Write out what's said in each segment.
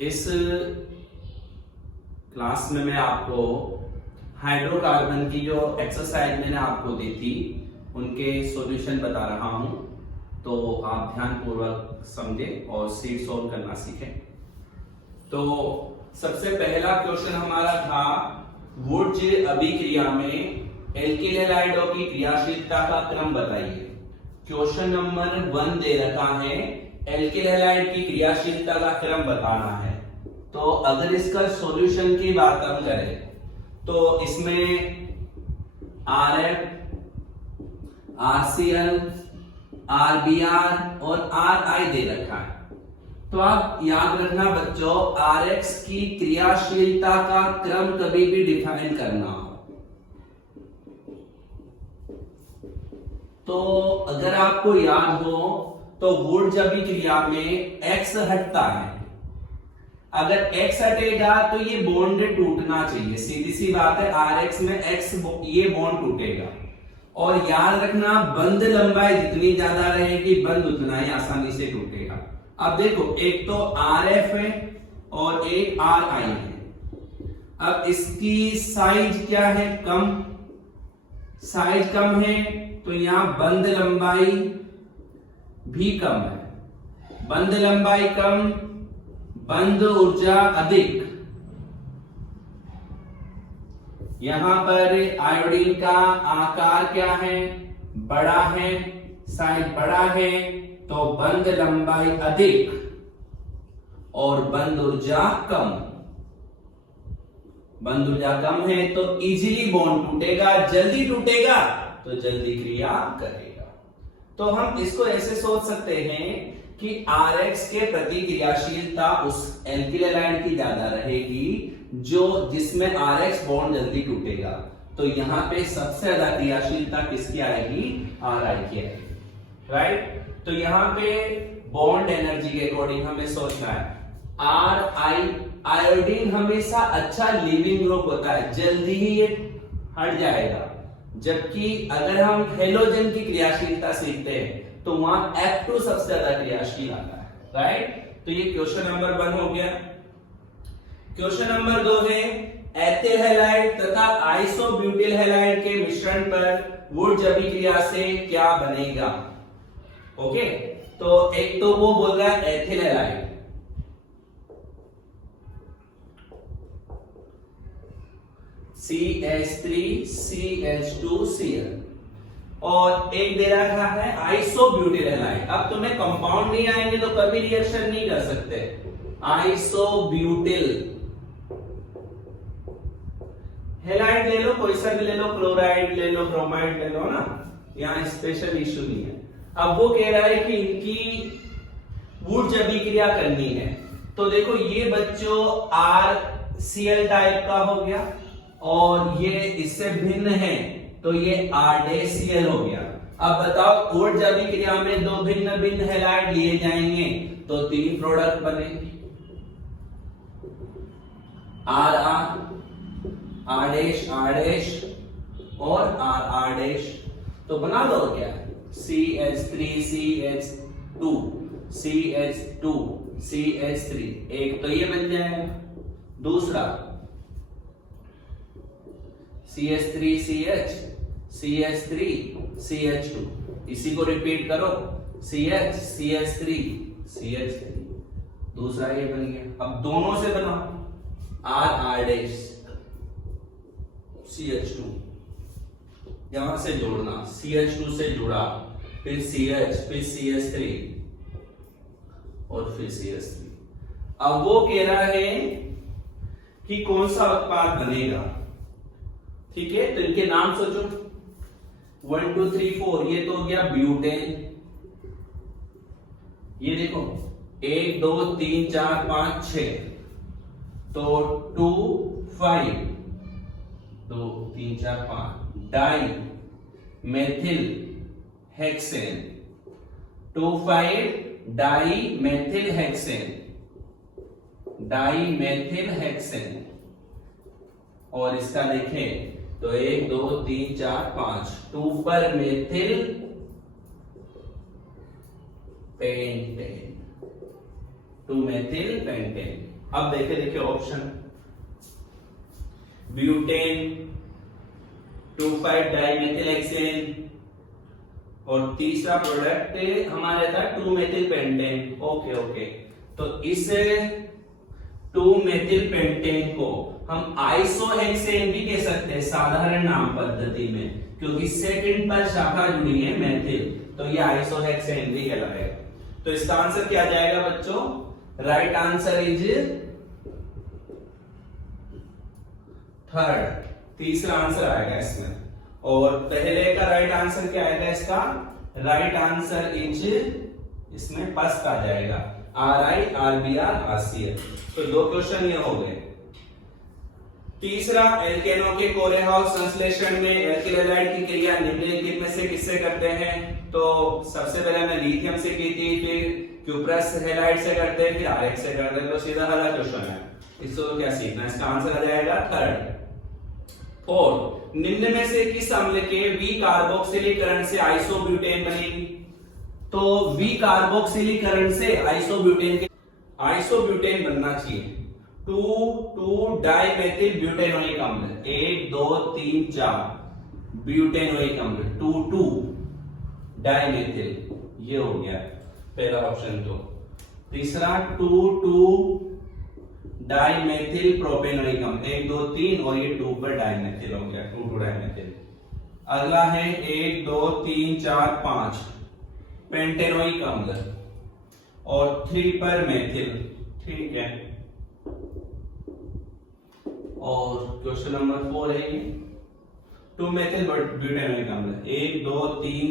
इस क्लास में मैं आपको हाइड्रोकार्बन की जो एक्सरसाइज मैंने आपको दी थी उनके सॉल्यूशन बता रहा हूं, तो आप ध्यान पूर्वक समझें और सीट सॉल्व करना सीखें। तो सबसे पहला क्वेश्चन हमारा था वुड्स अभिक्रिया में एल्किल हैलाइडों की क्रियाशीलता का क्रम बताइए। क्वेश्चन नंबर 1 दे रखा है, एल्किल हैलाइड की क्रियाशीलता का क्रम बताना है। तो अगर इसका सॉल्यूशन की बात हम करें तो इसमें RF, RCl, RBr और RI दे रखा है। तो आप याद रखना बच्चों, RX की क्रियाशीलता का क्रम कभी भी डिफाइन करना हो तो अगर आपको याद हो तो वुड्स अभिक्रिया में X हटता है। अगर X हटेगा तो ये बॉन्ड टूटना चाहिए, सीधी सी बात है। RX में X ये बॉन्ड टूटेगा। और याद रखना, बंध लंबाई जितनी ज्यादा रहेगी बंध उतना ही आसानी से टूटेगा। अब देखो, एक तो RF है और एक RI है। अब इसकी साइज क्या है? कम। साइज कम है तो यहां बंध लंबाई भी कम है। बंध लंबाई कम, बंध ऊर्जा अधिक। यहां पर आयोडीन का आकार क्या है? बड़ा है, साइज बड़ा है तो बंध लंबाई अधिक और बंध ऊर्जा कम। बंध ऊर्जा कम है तो इजीली बॉन्ड टूटेगा, जल्दी टूटेगा तो जल्दी क्रिया करेगा। तो हम इसको ऐसे सोच सकते हैं कि RX के प्रति क्रियाशीलता उस एल्किल हैलाइड की ज्यादा रहेगी जो जिसमें RX बॉन्ड जल्दी टूटेगा। तो यहां पे सबसे ज्यादा क्रियाशीलता किसकी आएगी? RI की आएगी, राइट। तो यहां पे बॉन्ड एनर्जी के अकॉर्डिंग हमें सोचना है। RI, आयोडीन हमेशा अच्छा लिविंग ग्रुप होता है, जल्दी ही ये हट जाएगा। जबकि अगर हम हेलोजन की क्रियाशीलता सीखते हैं तो वहां F2 सबसे ज्यादा क्रियाशील आता है, राइट। तो ये क्वेश्चन नंबर 1 हो गया। क्वेश्चन नंबर 2 है, एथिल हैलाइड तथा आइसोब्यूटिल हैलाइड के मिश्रण पर वुड्स अभिक्रिया से क्या बनेगा? ओके, तो एक तो वो बोल रहा है एथिल हैलाइड, CH3CH2Cl, और एक दे रखा है आइसोब्यूटिल हैलाइड। अब तुम्हें कंपाउंड नहीं आएंगे तो कभी रिएक्शन नहीं कर सकते। आइसोब्यूटिल हैलाइड ले लो, कोई सा भी ले लो, क्लोराइड ले लो, ब्रोमाइड ले लो ना, यहां स्पेशल इश्यू नहीं है। अब वो कह रहा है कि इनकी वुड्स अभिक्रिया करनी है। तो देखो, ये बच्चों RCl टाइप का हो गया और ये इससे भिन्न है तो ये RCl हो गया। अब बताओ, वुड्स अभिक्रिया में दो भिन्न भिन्न हैलाइड लिए जाएंगे तो 3 प्रोडक्ट बनेंगे, RR, R' और RR'। तो बना दो क्या? CH3CH2 CH2 CH3, एक तो ये बन जाएगा। दूसरा CH3CH CH3 CH2, इसी को रिपीट करो, CH CH3 CH3, दूसरा ये बन गया। अब दोनों से बनाओ, RR' CH2, यहां से जोड़ना, CH2 से जुड़ा, फिर CH, फिर CH3 और फिर CH3। अब वो कह रहा है कि कौन सा उत्पाद बनेगा, ठीक है। तो इनके नाम सोचो, 1 2 3 4, ये तो हो गया ब्यूटेन। ये देखो 1 2 3 4 5 6, तो 2 5 2 3 4 5 dimethyl hexane, 2 5 dimethyl hexane, dimethyl hexane. और इसका देखें तो 1 2 3 4 5, 2 पर मेथिल पेंटेन, 2 मेथिल पेंटेन। अब देखिए ऑप्शन, ब्यूटेन, 2,5 डाइमेथिलेक्सेन, और तीसरा प्रोडक्ट हमारा था 2 मेथिल पेंटेन। ओके, तो इस 2 मेथिल पेंटेन को हम आइसोहेक्सेन भी कह सकते हैं साधारण नाम पद्धति में, क्योंकि सेकंड पर शाखा जुड़ी है मेथिल, तो ये आइसोहेक्सेन भी कहलाएगा। तो इसका आंसर क्या जाएगा बच्चों? राइट आंसर इज थर्ड, तीसरा आंसर आएगा इसमें। और पहले का राइट आंसर क्या आएगा? इसका राइट आंसर इज इसमें फर्स्ट आ जाएगा, RI, RBr, RCl। तो 2 क्वेश्चन ये हो गए। तीसरा, एल्केनों के कोरेहाउस संश्लेषण में एल्किल हैलाइड की क्रिया निम्नलिखित में से किससे करते हैं? तो सबसे पहले हमने लिथियम से की थी, फिर क्यूप्रस हैलाइड से करते हैं, फिर RX से करते हैं। तो सीधा वाला क्वेश्चन है, इसको क्या सीखना है? इसका आंसर आ जाएगा थर्ड। फोर्थ, निम्न में से किस अम्ल के वी कार्बोक्सिलीकरण से आइसोब्यूटेन बनेगी? तो वी कार्बोक्सिलीकरण से आइसोब्यूटेन बनना चाहिए 2 डाइमेथिल ब्यूटेनोइक अम्ल, 1 2 3 4 ब्यूटेनोइक अम्ल, 2 डाइमेथिल, ये हो गया पहला ऑप्शन। तो तीसरा 2 डाइमेथिल प्रोपेनोइक अम्ल, 1 2 3, और ये 2 पर डाइमेथिल हो गया, 2 डाइमेथिल। अगला है 1 2 3 4 5 पेंटेनोइक अम्ल, और 3 पर मेथिल, ठीक है। और क्वेश्चन नंबर 4 है ये 2 मेथिल ब्यूटेनोइक अम्ल, 1 2 3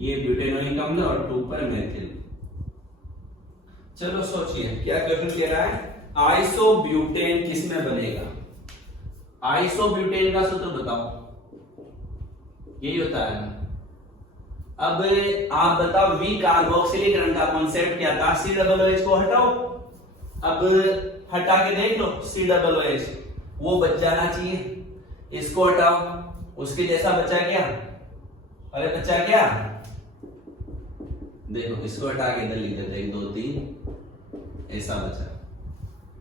ये ब्यूटेनोइक अम्ल और 2 पर मेथिल। चलो सोचिए क्या क्वेश्चन कह रहा है? आइसोब्यूटेन किसमें बनेगा? आइसोब्यूटेन का सूत्र बताओ, यही होता है ना। अब आप बताओ, वी कार्बोक्सिलीकरण का कॉन्सेप्ट क्या था? COOH को हटाओ, अब हटा के देख लो, COOH वो बच जाना चाहिए, इसको हटाओ, उसके जैसा बचा क्या? अरे बचा क्या? देखो इसको हटा के इधर लिख देते 1 2 3, ऐसा बचा।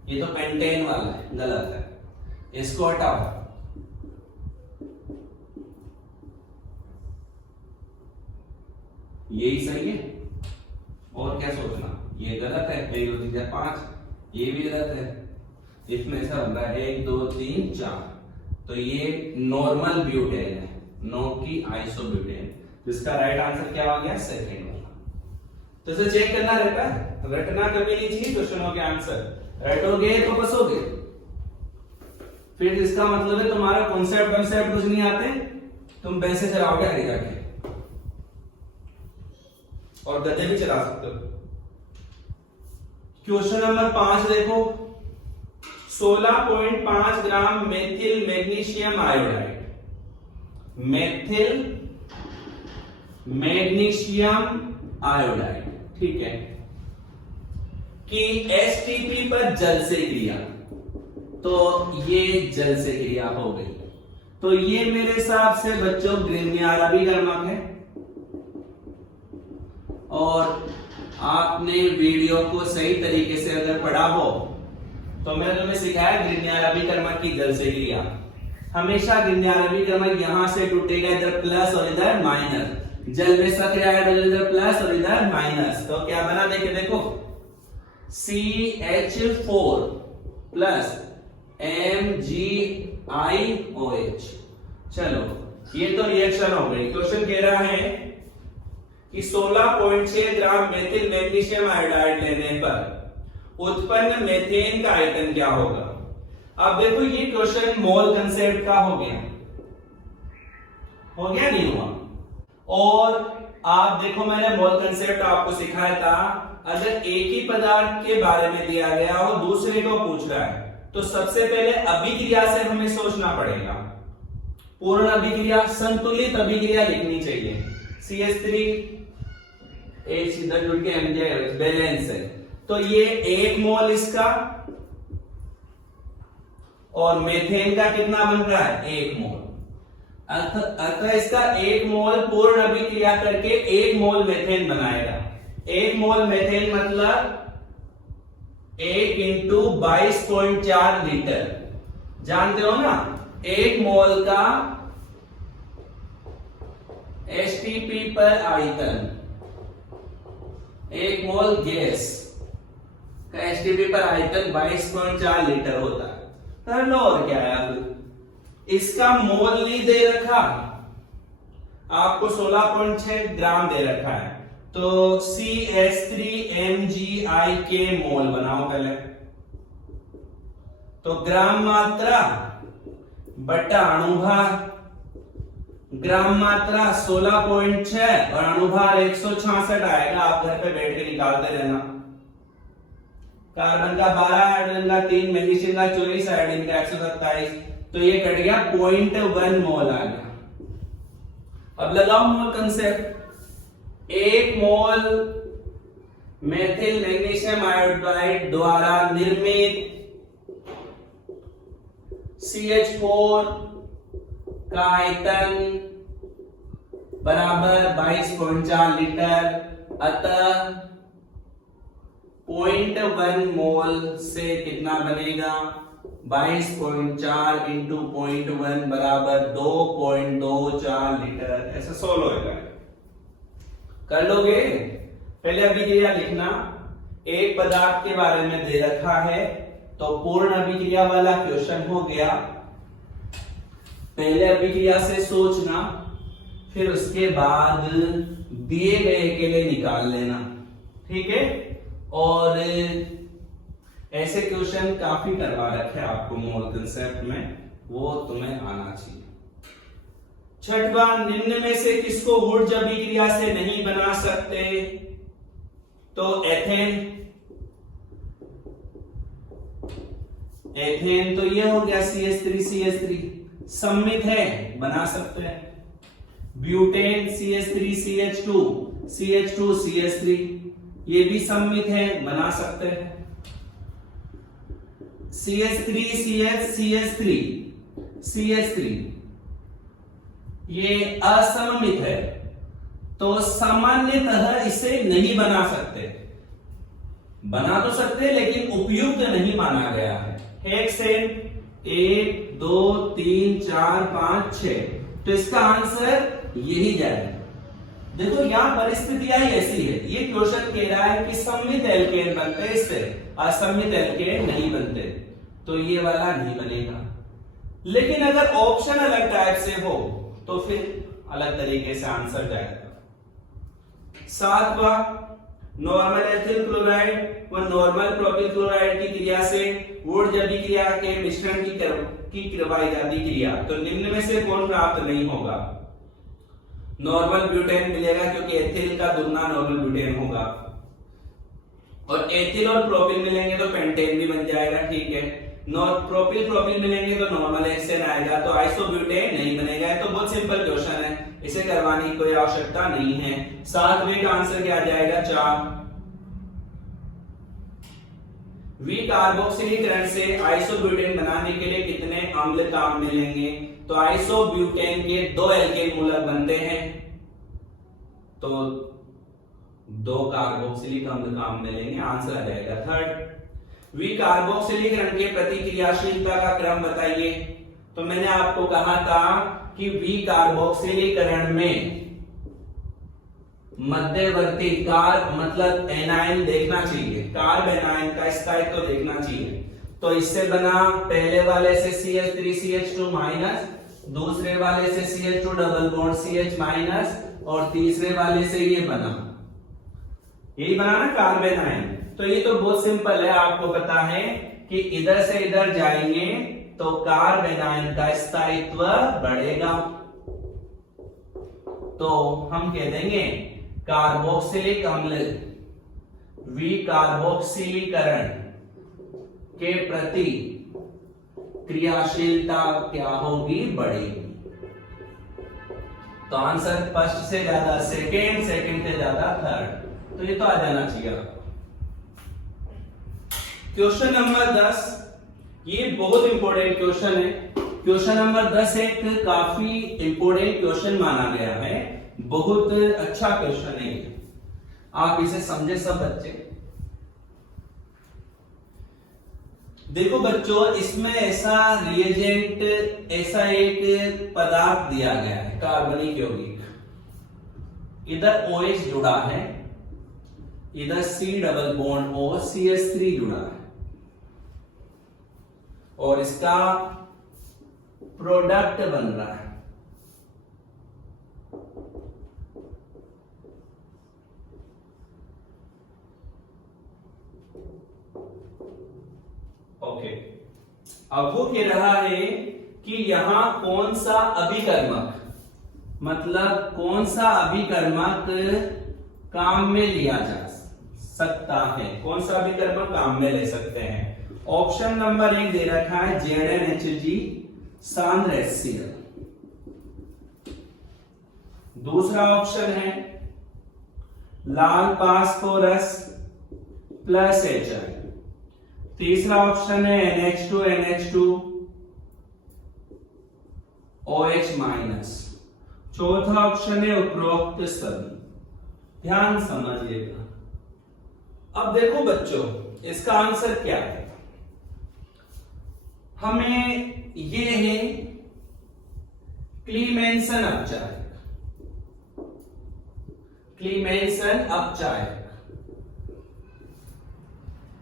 ये तो पेंटेन वाला है, गलत है, इसको हटाओ, यही सही है। और क्या सोचना, ये गलत है, 1 2 3 4 5, ये भी गलत है। इसमें ऐसा बन रहा है 1 2 3 4, तो ये नॉर्मल ब्यूटेन है, नो की आइसोब्यूटेन। तो इसका राइट आंसर क्या हो गया? सेकंड वाला। तो इसे चेक करना रहता है, रटना कभी नहीं चाहिए क्वेश्चनों के आंसर, रटोगे तो बसोगे। फिर इसका मतलब है तुम्हारा कॉन्सेप्ट कुछ नहीं आते, तुम पैसे चलाओगे आगे जाके, और गधे भी चला सकते हो। क्वेश्चन नंबर 5 देखो, 16.5 gram methyl magnesium iodide, methyl magnesium iodide, ठीक है, कि एसटीपी पर जल से क्रिया, तो ये जल से क्रिया हो गई। तो ये मेरे हिसाब से बच्चों ग्रिग्नियारबीकर्मक है, और आपने वीडियो को सही तरीके से अगर पढ़ा हो तो मैंने तुम्हें सिखाया ग्रिग्नियारबीकर्मक की जल से क्रिया। हमेशा ग्रिग्नियारबीकर्मक यहां से टूटेगा, इधर प्लस और इधर माइनस, जल में सक्रिय है, इधर प्लस और इधर माइनस। तो क्या बना देखे देखो, CH4 प्लस MgIOH। चलो ये तो रिएक्शन हो गई। क्वेश्चन कह रहा है कि 16.6 ग्राम मेथिल मैग्नीशियम आयोडाइड लेने पर उत्पन्न मेथेन का आयतन क्या होगा। अब देखो ये क्वेश्चन मोल कंसेप्ट का हो गया नहीं हुआ। और आप देखो मैंने मोल कंसेप्ट आपको सिखाया था, अगर एक ही पदार्थ के बारे में दिया गया हो दूसरे को पूछ रहा है तो सबसे पहले अभिक्रिया से हमें सोचना पड़ेगा। पूर्ण अभिक्रिया, संतुलित अभिक्रिया लिखनी चाहिए। CH3H इधर जुड़ के MgOH बैलेंस है, तो ये 1 मोल इसका और मेथेन का कितना बन रहा है 1 मोल। अतः इसका 1 मोल पूर्ण अभिक्रिया करके 1 मोल मेथेन बनाएगा। 1 मोल मेथेन मतलब 1 इंटू 22.4 लीटर। जानते हो ना, 1 मोल का एसटीपी पर आयतन, 1 मोल गैस का एसटीपी पर आयतन 22.4 लीटर होता है। कर लो, और क्या है। अब इसका मोल नहीं दे रखा आपको, 16.6 ग्राम दे रखा है, तो CH3MgI के मोल बनाओ पहले। तो ग्राम मात्रा बटा अणुभार, ग्राम मात्रा 16.6 और अणुभार 166 आएगा। आप घर पे बैठ के निकालते रहना। कार्बन का 12, हाइड्रोजन का 3, मैग्नीशियम का 24, आयोडीन का 127, तो ये कट गया 0.1 मोल आ गया। अब लगाओ मोल कंसेप्ट। 1 मोल मेथिल मैग्नीशियम आयोडाइड द्वारा निर्मित CH4 का आयतन बराबर 22.4 लीटर, अतः 0.1 मोल से कितना बनेगा, 22.4 इंटू 0.1 बराबर 2.24 लीटर। ऐसा सोल्व होगा। कर लोगे। पहले अभिक्रिया लिखना। एक पदार्थ के बारे में दे रखा है तो पूर्ण अभिक्रिया वाला क्वेश्चन हो गया। पहले अभिक्रिया से सोचना, फिर उसके बाद दिए गए के लिए निकाल लेना। ठीक है। और ऐसे क्वेश्चन काफी करवा रखे आपको मोल कंसेप्ट में, वो तुम्हें आना चाहिए। छठवां, निम्न में से किसको ऊर्जा अभिक्रिया से नहीं बना सकते, तो एथेन। एथेन तो ये हो गया CH3 सम्मित है, बना सकते हैं। ब्यूटेन CH3CH2 CH2CH3 ये भी सम्मित है, बना सकते हैं। CH3 ये असममित है, तो सामान्यतः इसे नहीं बना सकते। बना तो सकते लेकिन उपयुक्त नहीं माना गया है। हेक्सेन 1 2 3 4 5 6, तो इसका आंसर यही जाएगा। देखो यहां परिस्थितियां ऐसी है, ये क्वेश्चन कह रहा है कि सम्मित एल्केन बनते हैं इससे, असम्मित एल्केन नहीं बनते, तो ये वाला नहीं बनेगा। लेकिन अगर ऑप्शन अलग टाइप से हो तो फिर अलग तरीके से आंसर जाएगा। सातवां, नॉर्मल एथिल क्लोराइड व नॉर्मल प्रोपिल क्लोराइड की क्रिया से ऊर्जा अभिक्रिया के मिश्रण की करवाई जाती क्रिया, तो निम्न में से कौन प्राप्त नहीं होगा। नॉर्मल ब्यूटेन मिलेगा क्योंकि एथिल का दुगना नॉर्मल ब्यूटेन होगा, और एथिल और प्रोपिल मिलेंगे तो पेंटेन भी बन जाएगा। ठीक है। प्रोपिल मिलेंगे तो नॉर्मल हेक्सेन आएगा, तो आइसोब्यूटेन नहीं बनेगा। तो बहुत सिंपल क्वेश्चन है, इसे करवाने की कोई आवश्यकता नहीं है। सातवें का आंसर क्या आ जाएगा, 4। कार्बोक्सिलीकरण से आइसोब्यूटेन बनाने के लिए कितने अम्ल काम मिलेंगे, तो आइसोब्यूटेन के 2 एल्केन मूलक बनते हैं, तो 2 कार्बोक्सिलिक अम्ल काम मिलेंगे। आंसर आ जाएगा 3rd। कार्बोक्सिलीकरण के प्रतिक्रियाशीलता का क्रम बताइए। तो मैंने आपको कहा था कि कार्बोक्सिलीकरण में मध्यवर्ती कार्ब मतलब एनायन देखना चाहिए, कार्ब एनायन का स्थायित्व तो देखना चाहिए। तो इससे बना पहले वाले से CH3CH2 माइनस, दूसरे वाले से CH2 double bond CH minus, और तीसरे वाले से ये बना, यही बना ना कार्ब एनायन। तो ये तो बहुत सिंपल है, आपको पता है कि इधर से इधर जाएंगे तो कार्ब एनायन का स्थायित्व बढ़ेगा, तो हम कह देंगे कार्बोक्सिलिक अम्ल कार्बोक्सिलीकरण के प्रति क्रियाशीलता क्या होगी, बढ़ेगी। तो आंसर फर्स्ट से ज्यादा सेकेंड, सेकेंड से ज्यादा थर्ड, तो ये तो आ जाना चाहिए। क्वेश्चन नंबर 10, ये बहुत इंपॉर्टेंट क्वेश्चन है। क्वेश्चन नंबर 10 एक काफी इंपॉर्टेंट क्वेश्चन माना गया है, बहुत अच्छा क्वेश्चन है। आप इसे समझे सब बच्चे। देखो बच्चों, इसमें ऐसा रिएजेंट, ऐसा एक पदार्थ दिया गया है कार्बनिक यौगिक। इधर OH जुड़ा है, इधर C double bond O CH3 जुड़ा है, और इसका प्रोडक्ट बन रहा है। ओके, अब वो कह रहा है कि यहां कौन सा अभिकर्मक, मतलब कौन सा अभिकर्मक काम में लिया जा सकता है, कौन सा अभिकर्मक काम में ले सकते हैं। ऑप्शन नंबर 1 दे रखा है ZnHG सांद्र HCl। दूसरा ऑप्शन है लाल फास्फोरस प्लस HI। तीसरा ऑप्शन है NH2 OH माइनस। चौथा ऑप्शन है उपरोक्त सभी। ध्यान समझिएगा। अब देखो बच्चों, इसका आंसर क्या है। हमें ये है क्लीमेंसन अपचायक, क्लीमेंसन अपचायक।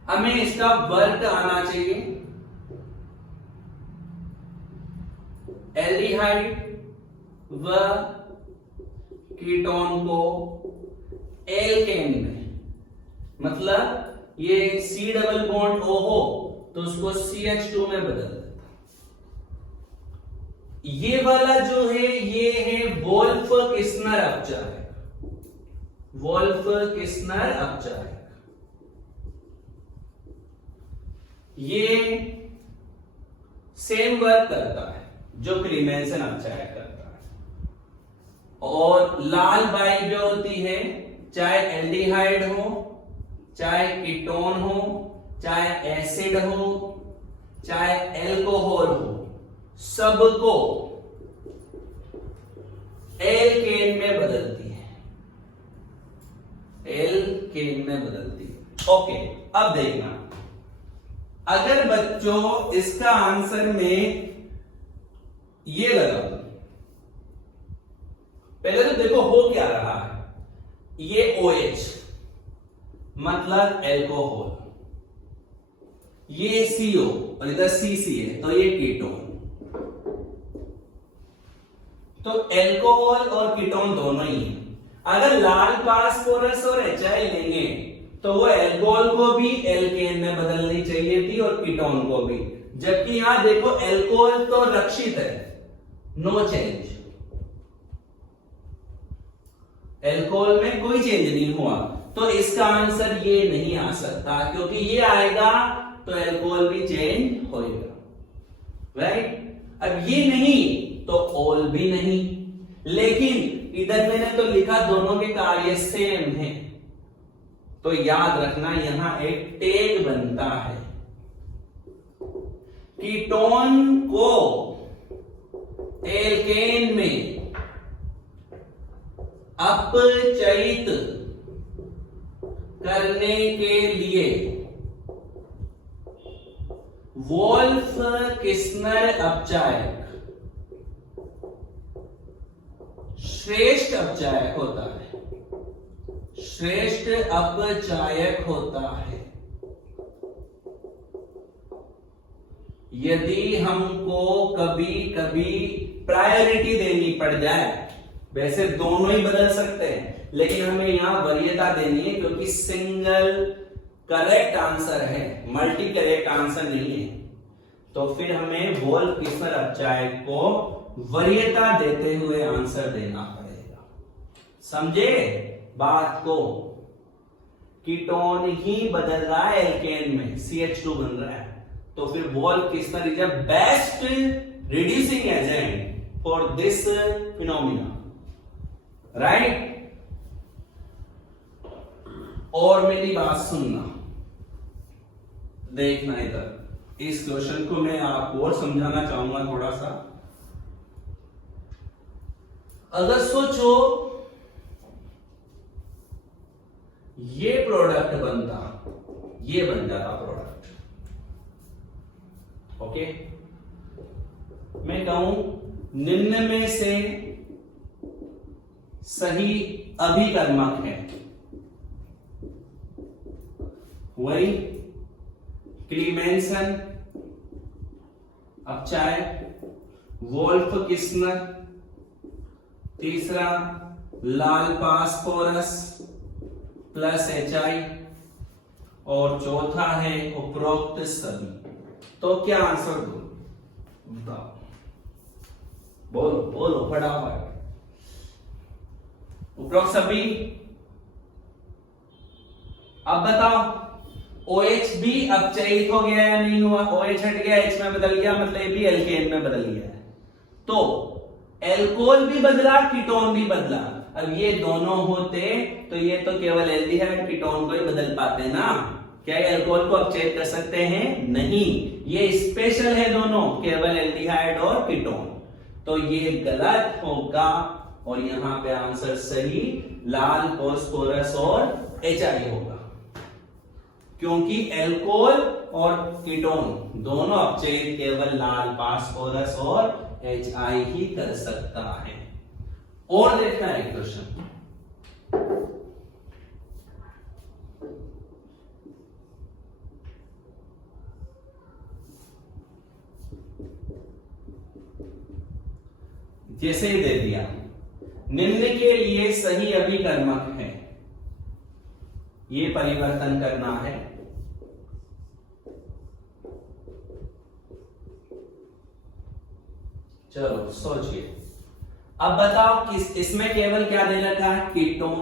हमें इसका वर्क आना चाहिए। एल्डिहाइड व कीटोन को एल्केन में, मतलब ये C डबल बॉन्ड O हो तो उसको CH2 में बदल देता। ये वाला जो है ये है वोल्फ किस्नर अपचायक, वोल्फ किस्नर अपचायक। ये सेम वर्क करता है जो क्लीमेंसन अपचायक करता है। और लाल बाई जो होती है, चाहे एल्डिहाइड हो, चाहे कीटोन हो, चाहे एसिड हो, चाहे एल्कोहल हो, सबको एल्केन में बदलती है, एल्केन में बदलती है। ओके, अब देखना, अगर बच्चों इसका आंसर में ये लगा दो, पहले तो देखो हो क्या रहा है। ये OH मतलब एल्कोहल, ये CO और इधर CC है तो ये कीटोन। तो एल्कोहल और कीटोन दोनों ही है। अगर लाल फास्फोरस और HI लेंगे तो वो एल्कोहल को भी एल्केन में बदलनी चाहिए थी और कीटोन को भी, जबकि यहां देखो एल्कोहल तो रक्षित है, नो चेंज, एल्कोहल में कोई चेंज नहीं हुआ। तो इसका आंसर ये नहीं आ सकता, क्योंकि ये आएगा तो एल्कोहल भी चेंज होएगा, राइट। अब ये नहीं तो ऑल भी नहीं, लेकिन इधर मैंने तो लिखा दोनों के कार्य सेम है, तो याद रखना यहां एक टैग बनता है। कीटोन को एल्केन में अपचयित करने के लिए वोल्फ किस्नर अपचायक श्रेष्ठ अपचायक होता है, श्रेष्ठ अपचायक होता है। यदि हमको कभी कभी प्रायोरिटी देनी पड़ जाए, वैसे दोनों ही बदल सकते हैं, लेकिन हमें यहां वरीयता देनी है, क्योंकि सिंगल करेक्ट आंसर है, मल्टी करेक्ट आंसर नहीं है। तो फिर हमें वोल्फ किस्नर अपचायक को वरीयता देते हुए आंसर देना पड़ेगा। समझे बात को? कीटोन ही बदल रहा है एल्केन में, CH2 बन रहा है, तो फिर Wolff Kishner is the best reducing agent for this phenomena, right. और मेरी बात सुनना, देखना इधर, इस क्वेश्चन को मैं आपको और समझाना चाहूंगा थोड़ा सा। अगर सोचो ये प्रोडक्ट बनता, ये बन जाता प्रोडक्ट, ओके, मैं कहूं निम्न में से सही अभिकर्मक है, वही क्लीमेंसन, अब चाहे वोल्फ किस्नर, तीसरा लाल फास्फोरस प्लस HI, और चौथा है उपरोक्त सभी। तो क्या आंसर दो, बताओ, बोलो बोलो फटाफट। उपरोक्त सभी। अब बताओ OH भी अपचयित हो गया या नहीं हुआ? OH हट गया, H में बदल गया, मतलब ये भी एल्केन में बदल गया है। तो एल्कोहल भी बदला, कीटोन भी बदला। अब ये दोनों होते तो ये तो केवल एल्डिहाइड कीटोन को ही बदल पाते ना, क्या ये अल्कोहल को अपचयित कर सकते हैं? नहीं, ये स्पेशल है दोनों, केवल एल्डिहाइड और कीटोन। तो ये गलत होगा और यहां पे आंसर सही लाल फास्फोरस और HI होगा, क्योंकि एल्कोहल और कीटोन दोनों अपचयित केवल लाल फास्फोरस और HI ही कर सकता है। और देखना है क्वेश्चन, जैसे ही दे दिया निम्न के लिए सही अभिकर्मक है, ये परिवर्तन करना है। चलो सोचिए, अब बताओ किस इसमें केवल क्या दे रखा है? कीटोन,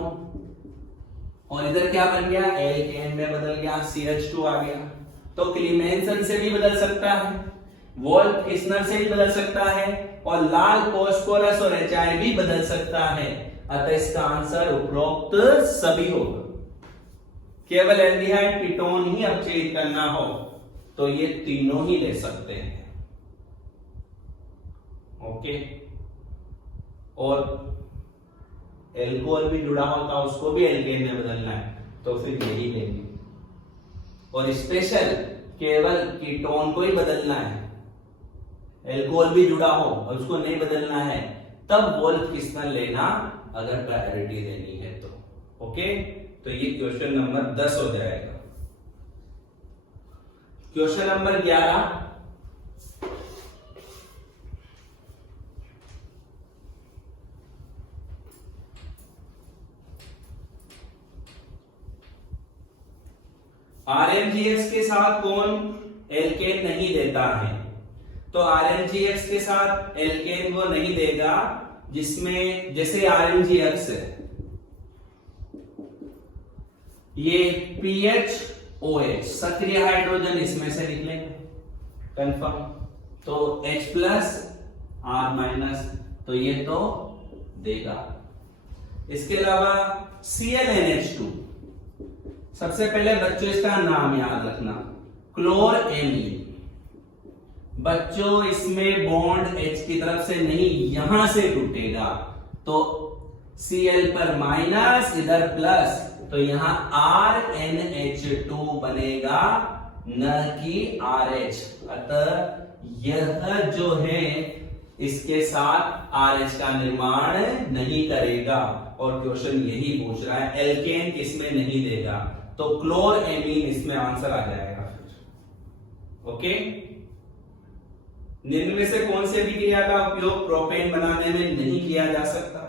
और इधर क्या बन गया? एल्केन में बदल गया, CH2 आ गया। तो क्लीमेंसन से भी बदल सकता है, वोल्फ किस्नर से भी बदल सकता है, और लाल फास्फोरस और HI भी बदल सकता है। अतः इसका आंसर उपरोक्त सभी होगा। केवल एल्डिहाइड कीटोन ही अपचयित करना हो तो ये तीनों ही ले सकते हैं। ओके, और एल्कोहल भी जुड़ा होता, उसको भी एल्केन में बदलना है तो फिर यही लेंगे। और स्पेशल केवल कीटोन को ही बदलना है, एल्कोहल भी जुड़ा हो और उसको नहीं बदलना है, तब वोल्फ किस्नर लेना अगर प्रायोरिटी देनी है तो। ओके, तो ये क्वेश्चन नंबर 10 हो जाएगा। क्वेश्चन नंबर 11, RMGX के साथ कौन एल्केन नहीं देता है? तो RMGX के साथ एल्केन वो नहीं देगा जिसमें, जैसे RMGX है, ये PHOH सक्रिय हाइड्रोजन इसमें से निकलेगा कंफर्म, तो H प्लस R माइनस, तो ये तो देगा। इसके अलावा ClNH2, सबसे पहले बच्चों इसका नाम याद रखना, क्लोरएमीन। बच्चों इसमें बॉन्ड H की तरफ से नहीं, यहां से टूटेगा, तो Cl पर माइनस, इधर प्लस, तो यहां RNH2 बनेगा, न कि RH। अतः यह जो है इसके साथ RH का निर्माण नहीं करेगा, और क्वेश्चन यही पूछ रहा है एल्केन किसमें नहीं देगा, तो क्लोरएमीन इसमें आंसर आ जाएगा फिर। ओके, निम्न में से कौन से अभिक्रिया का उपयोग प्रोपेन बनाने में नहीं किया जा सकता?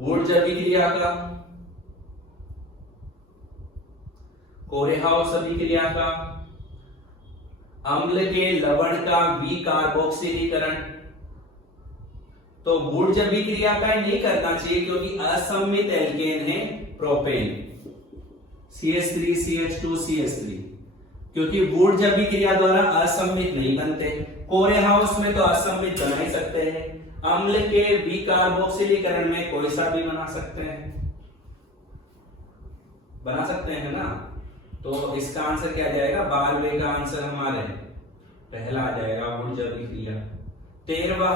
वुड्स अभिक्रिया का, कोरेहाउस अभिक्रिया का, अम्ल के लवण का विकार्बोक्सिलीकरण। तो वुड्स अभिक्रिया का नहीं करना चाहिए क्योंकि असममित एल्केन है प्रोपेन, CH3 CH2 CH3, क्योंकि वुड्स अभिक्रिया द्वारा असममित नहीं बनते। कोरेहाउस में तो असममित बना ही सकते हैं, अम्ल के विकार्बोक्सिलीकरण में कोई सा भी बना सकते हैं ना। तो इसका आंसर क्या जाएगा? 12वें का आंसर हमारे पहला आ जाएगा, वुड्स अभिक्रिया। 13वां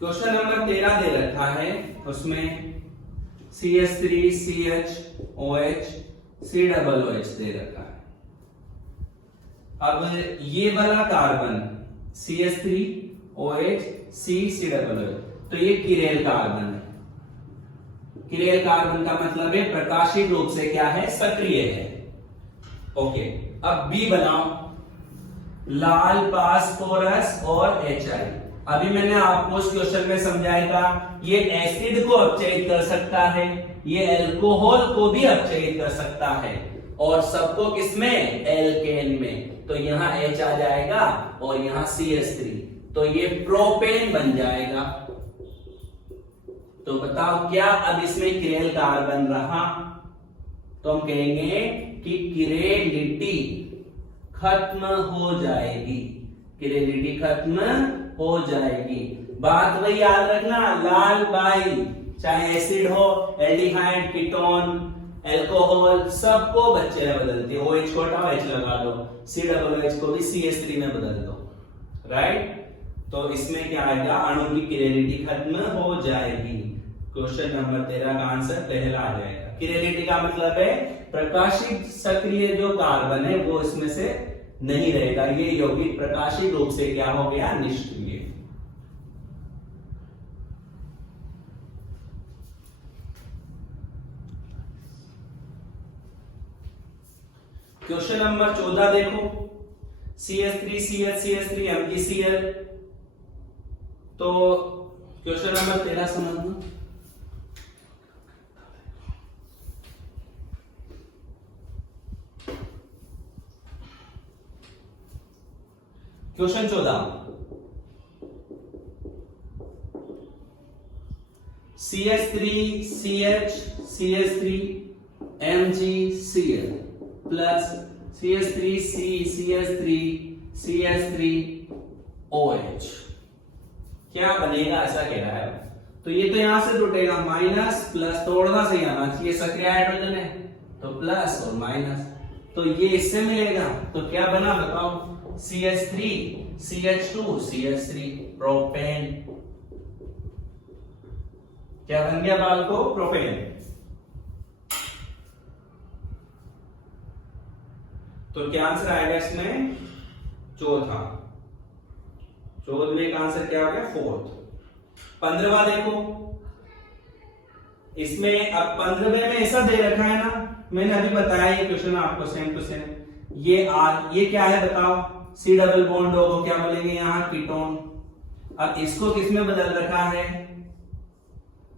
क्वेश्चन नंबर 13 दे रखा है, उसमें CH3 CHOH COOH दे रखा है। अब ये वाला कार्बन CH3OH CCOO, तो ये किरेल कार्बन है। किरेल कार्बन का मतलब है प्रकाशिक रूप से क्या है, सक्रिय है। ओके, अब बी बनाओ, लाल फास्फोरस और HI। अभी मैंने आपको उस क्वेश्चन में समझाया था, ये एसिड को अपचयित कर सकता है, ये अल्कोहल को भी अपचयित कर सकता है, और सबको किसमें, एल्केन में। तो यहां H आ जाएगा और यहां CH3, तो ये प्रोपेन बन जाएगा। तो बताओ क्या अब इसमें किरेल कार्बन रहा? तो हम कहेंगे कि किरेलिटी खत्म हो जाएगी, किरेलिटी खत्म हो जाएगी। बात वही याद रखना, लाल बाई चाहे एसिड हो, एल्डिहाइड, कीटोन, अल्कोहल, सबको बच्चे में बदलती है। OH को हटाओ, H लगा दो, COOH को भी CH3 में बदल दो, राइट। तो इसमें क्या आएगा, अणु की किरेलिटी खत्म हो जाएगी। क्वेश्चन नंबर 13 का आंसर पहला आ जाएगा। किरेलिटी का मतलब है प्रकाशिक सक्रिय जो कार्बन है वो इसमें से नहीं रहेगा, ये यौगिक प्रकाशिक रूप से क्या हो गया, निष्क्रिय। क्वेश्चन नंबर 14 देखो, CH3CH MgCl। तो क्वेश्चन नंबर 13 समझना। Question 14, CH3CH MgCl plus CH3CH3OH क्या बनेगा, ऐसा कह रहा है। तो ये तो यहां से टूटेगा, माइनस प्लस तोड़ना सही आना चाहिए, सक्रिय हाइड्रोजन है तो प्लस और माइनस, तो ये इससे मिलेगा। तो क्या बना बताओ, CH3CH2CH3 प्रोपेन। क्या बन गया बाल को, प्रोपेन। तो क्या आंसर आएगा इसमें, चौथा। 14वें का आंसर क्या हो गया, फोर्थ। 15वां देखो, इसमें अब 15वें में ऐसा दे रखा है ना, मैंने अभी बताया ये क्वेश्चन आपको सेम टू सेम। ये क्या है बताओ, C डबल बॉन्ड हो क्या बोलेंगे यहाँ, कीटोन। अब इसको किसमें बदल रखा है,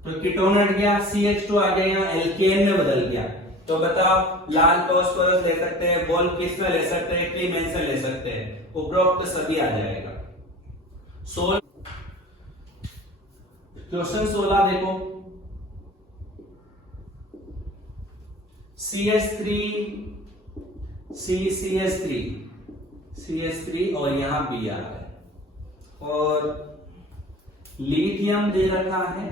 तो कीटोन हट गया, CH2 आ गया, यहाँ एल्केन में बदल गया। तो बताओ, लाल फास्फोरस ले सकते हैं, बोल किस में ले सकते हैं, क्लीमेंस में ले सकते हैं, उपरोक्त सभी आ जाएगा। क्वेश्चन 16 देखो, CH3 और यहां Br है, और लिथियम दे रखा है,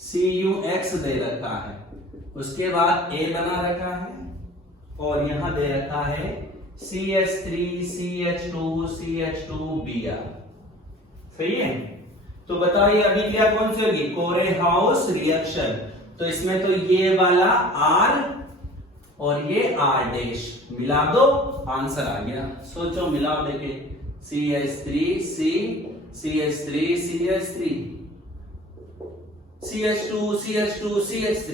CuX दे रखा है, उसके बाद A बना रखा है, और यहां दे रखा है CH3CH2CH2Br। सही है। तो बताओ ये अभिक्रिया कौन सी होगी, कोरेहाउस रिएक्शन। तो इसमें तो ये वाला R और ये R डैश मिला दो, आंसर आ गया। सोचो, मिलाओ देखे, CH3C CH3 CH2 CH2 CH3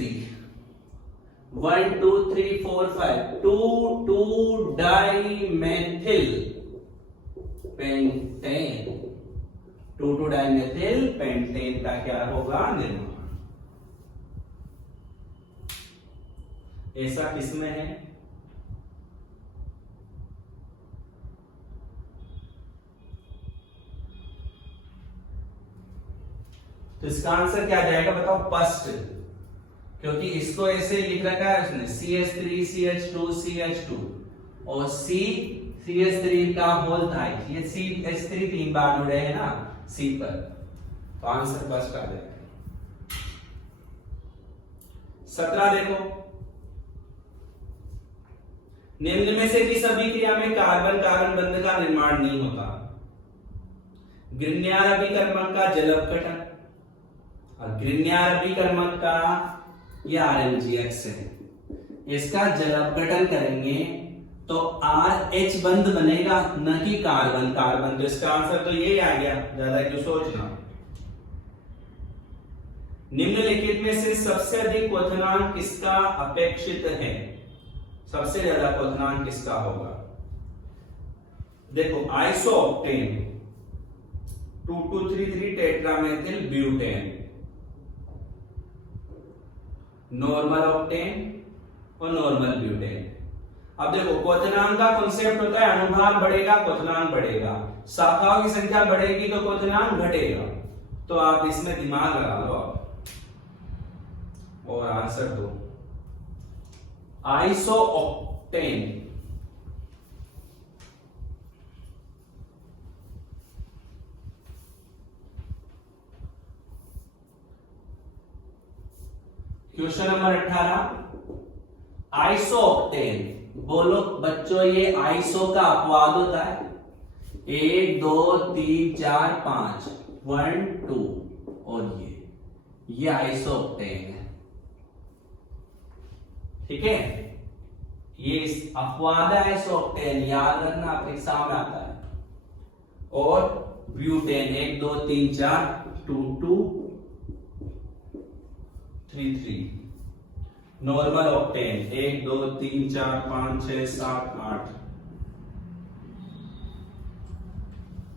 1 2 3 4 5 2 dimethyl pentane, 2 dimethyl pentane का क्या होगा, निर्माण। ऐसा किसमें है, तो इसका आंसर क्या जाएगा बताओ, फर्स्ट, क्योंकि इसको ऐसे लिख रखा है उसने, CH3CH2CH2 और CH3 का होल था, ये CH3 तीन बार जुड़े हैं ना C पर, तो आंसर फर्स्ट आ जाएगा। 17 देखो, निम्न में से किस अभिक्रिया में कार्बन कार्बन बंध का निर्माण नहीं होता, ग्रिग्नार अभिकर्मक का जल अपघटन, और ग्रिग्नार अभिकर्मक का ये RMGX है, इसका जल अपघटन करेंगे तो RH बंद बनेगा, न कि कार्बन कार्बन। तो इसका आंसर तो यही आ गया, ज्यादा क्यों सोचना। निम्नलिखित में से सबसे अधिक क्वथनांक किसका अपेक्षित है? सबसे ज्यादा क्वथनांक किसका होगा? देखो isooctane 2233 tetramethyl butane, normal octane और नॉर्मल ब्यूटेन। अब देखो क्वथनांक का कॉन्सेप्ट होता है अनुभाग बढ़ेगा क्वथनांक बढ़ेगा, शाखाओं की संख्या बढ़ेगी तो क्वथनांक घटेगा। तो आप इसमें दिमाग लगा लो और आंसर दो। Isooctane question number 18, isooctane. बोलो बच्चों, ये आइसो का अपवाद होता है। 1 2 3 4 5 1 2 और ये आइसोऑक्टेन है, ठीक है। ये अपवाद है आइसोऑक्टेन, याद रखना परीक्षा में आता है। और ब्यूटेन 1 2 3 4 2 2 3 3। नॉर्मल ऑक्टेन 1 2 3 4 5 6 7 8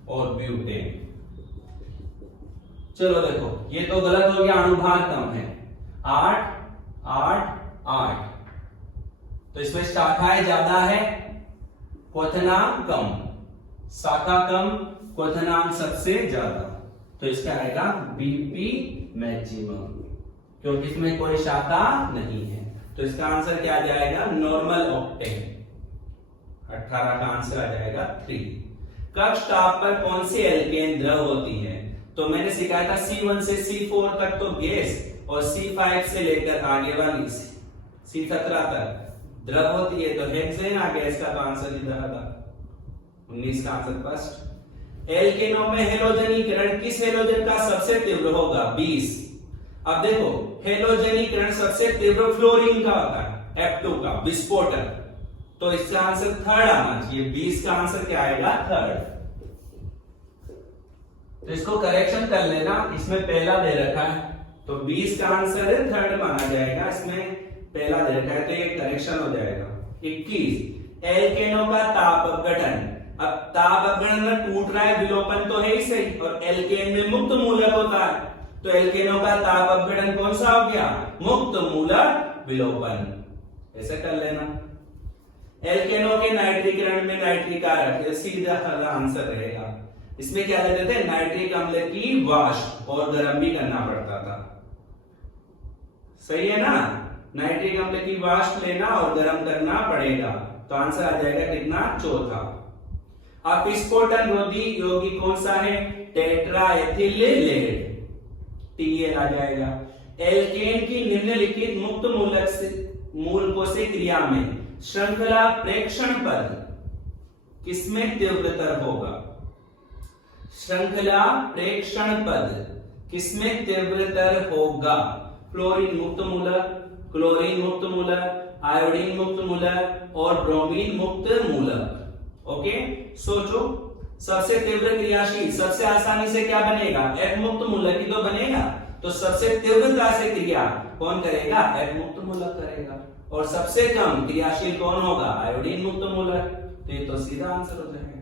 और ब्यूटेन। चलो देखो ये तो गलत हो गया, अनुभाग कम है। 8 8 8, तो इसमें शाखाएं ज्यादा है, क्वथनांक कम। शाखा कम, क्वथनांक सबसे ज्यादा, तो इसका आएगा बीपी मैक्सिमम, क्योंकि इसमें कोई शाखा नहीं है। तो इसका आंसर क्या आ जाएगा? Normal octane. 18 का आंसर आ जाएगा 3। कक्ष ताप पर कौन सी एल्केन द्रव होती है? तो मैंने सिखाया था C1 से C4 तक तो गैस, और C5 से लेकर आगे वाली C17 तक द्रव होती है। तो हेक्सेन आ गया, इसका तो आंसर इधर आता। 19 का आंसर फर्स्ट। एल्केनों में हेलोजनीकरण किस हेलोजन का सबसे तीव्र होगा? 20। अब देखो हेलोजनीकरण सबसे तीव्र फ्लोरीन का होता है, F2 का, विस्फोटक। तो इसका आंसर थर्ड आना चाहिए। 20 का आंसर क्या आएगा? थर्ड। तो इसको करेक्शन कर लेना, इसमें पहला दे रखा है तो 20 का आंसर थर्ड माना जाएगा, इसमें पहला दे रखा है तो ये करेक्शन हो जाएगा। 21, एल्केनों का ताप अपघटन। अब ताप अपघटन में टूट रहा है, विलोपन तो है ही सही, और एल्केन में मुक्त मूलक होता है, तो एल्केनों का ताप अपघटन कौन सा हो गया? मुक्त मूलक विलोपन। ऐसे कर लेना। एल्केनों के नाइट्रीकरण में नाइट्रिक कारक, सीधा आंसर रहेगा। इसमें क्या देते थे? नाइट्रिक अम्ल की वाष्प, और गर्म भी करना पड़ता था। सही है ना? नाइट्रिक अम्ल की वाष्प लेना और गर्म करना पड़ेगा। तो आंसर आ जाएगा कितना? चौथा। अब विस्फोटन रोधी यौगिक कौन सा है? टेट्राएथिल लेड, TeL आ जाएगा। एल्केन की निम्नलिखित मुक्त मूलक से मूलकों से क्रिया में श्रृंखला प्रेक्षण पद किसमें तीव्रतर होगा? श्रृंखला प्रेक्षण पद किसमें तीव्रतर होगा? फ्लोरीन मुक्त मूलक, क्लोरीन मुक्त मूलक, आयोडीन मुक्त मूलक और ब्रोमीन मुक्त मूलक। ओके, सोचो सबसे तीव्र क्रियाशील, सबसे आसानी से क्या बनेगा? F मुक्त मूलक ही तो बनेगा। तो सबसे तीव्रता से क्रिया कौन करेगा? F मुक्त मूलक करेगा। और सबसे कम क्रियाशील कौन होगा? आयोडीन मुक्त मूलक। तो ये तो सीधा आंसर हो जाएगा,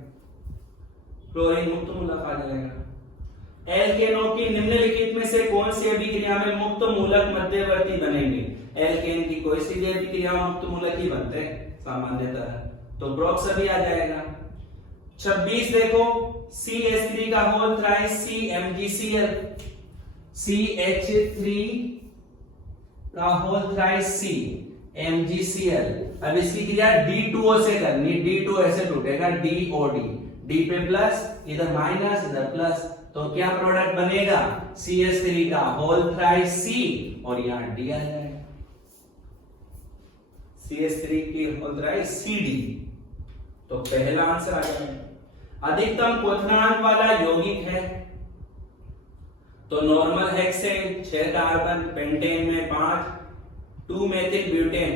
क्लोरीन मुक्त मूलक आ जाएगा। एल्केनों की निम्नलिखित में से कौन सी अभिक्रिया में मुक्त मूलक मध्यवर्ती बनेंगे? एल्केन की कोई सी भी अभिक्रिया मुक्त मूलक ही बनते हैं सामान्यतः, तो ब्रोक्स अभी आ जाएगा। 26 देखो, CH3 का होल थ्राइस CMgCl, CH3 का होल थ्राइस CMgCl। अब इसकी क्रिया D2O से करनी, D2 ऐसे टूटेगा, DOD, D पे प्लस, इधर माइनस, इधर प्लस, तो क्या प्रोडक्ट बनेगा? CH3 का होल थ्राइस C और यहां D आ जाएगा। CH3 की होल थ्राइस CD, तो पहला आंसर आ जाएगा। अधिकतम क्वथनांक वाला यौगिक है तो नॉर्मल हेक्सेन 6 कार्बन, पेंटेन में 5, 2 मेथिल ब्यूटेन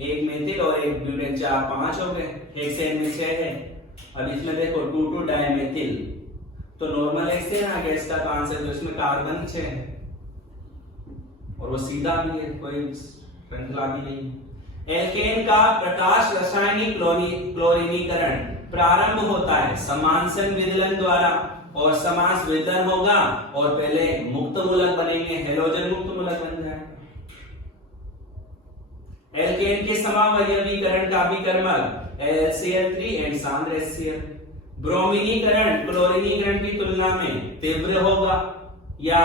एक मेथिल और एक ब्यूटेन, 4 5 हो गए, हेक्सेन में 6 है। अब इसमें देखो 2 डायमेथिल, तो नॉर्मल हेक्सेन आ गया इसका तो आंसर, तो इसमें कार्बन 6 है और वो सीधा भी है, कोई श्रृंखला भी नहीं। एल्केन का प्रकाश रासायनिक क्लोरीनीकरण प्रारंभ होता है समांसन विदलन द्वारा, और समास विदलन होगा और पहले मुक्त मूलक बनेंगे, हेलोजन मुक्त मूलक बन जाएगा। एल्केन के समावयवीकरण का विकर्मक LCl3 एंड सांद्र HCl। ब्रोमीनीकरण क्लोरीनीकरण की तुलना में तीव्र होगा या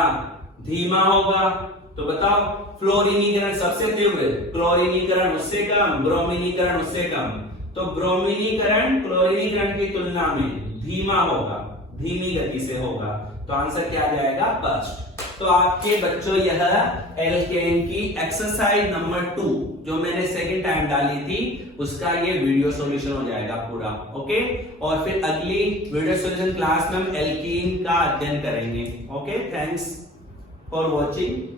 धीमा होगा, तो बताओ फ्लोरीनीकरण सबसे तीव्र, क्लोरीनीकरण उससे कम, ब्रोमीनीकरण उससे कम। तो ब्रोमीनीकरण क्लोरीनीकरण की तुलना में धीमा होगा, धीमी गति से होगा, तो आंसर क्या आ जाएगा? फर्स्ट। तो आपके बच्चों यह एल्केन की एक्सरसाइज नंबर 2 जो मैंने सेकंड टाइम डाली थी उसका ये वीडियो सॉल्यूशन हो जाएगा पूरा, ओके। और फिर अगली वीडियो सॉल्यूशन क्लास में हम एल्कीन का अध्ययन करेंगे, ओके। Thanks for watching.